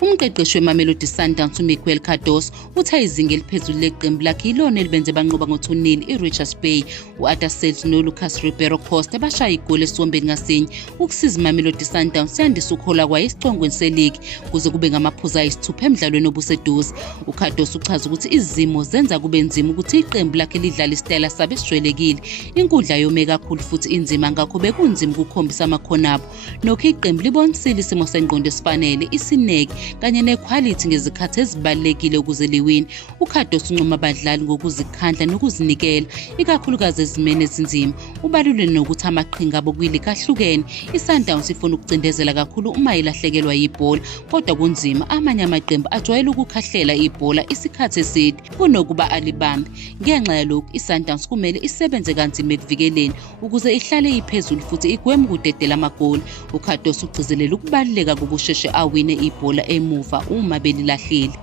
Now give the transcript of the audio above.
Umqeqeshi weMamelodi Sundowns uMiguel Cardoso uthe izinga eliphezulu leqembu lakhe yilona elibenze banqoba ngo-2-0 iRichards Bay. U-Adaselt noLucas Ribeiro Costa bashaya igoli esiwombeni ngasinye ukusiza iMamelodi Sundowns yandisa ukuhola kwayo esiqongweni seligi kuze kube ngamaphuzu ayisithupha emidlalweni obuseduze. uCardoso uchaza ukuthi izimo zenza kube nzima ukuthi iqembu lakhe lidlale isitayela sabe esijwayelekile. Inkundla yome kakhulu futhi inzima, ngakho bekunzima ukukhombisa amakhono abo. Nokho iqembu libonisile isimo sengqondo esifanele, isineke kanye nekhwalithi ngezikhathi ezibalulekile ukuze liwine. uCardoso uncoma abadlali ngokuzikhandla nokuzinikela, ikakhulukazi ezimeni ezinzima. Ubalulekile nokuthi amaqhinga abo kwiligi ahlukene. iSundowns ifuna ukucindezela kakhulu uma ilahlekelwa yibhola, kodwa kunzima. Amanye amaqembu ajwayele ukukhahlela ibhola isikhathi eside kunokuba alibambe. Ngenxa yalokhu, iSundowns kumele isebenze kanzima ekuvikeleni ukuze ihlale iphezulu futhi igweme ukudedela amagoli. uCardoso ugcizelela ukubaluleka kokusheshe awine ibhola emuva uma belilahlile.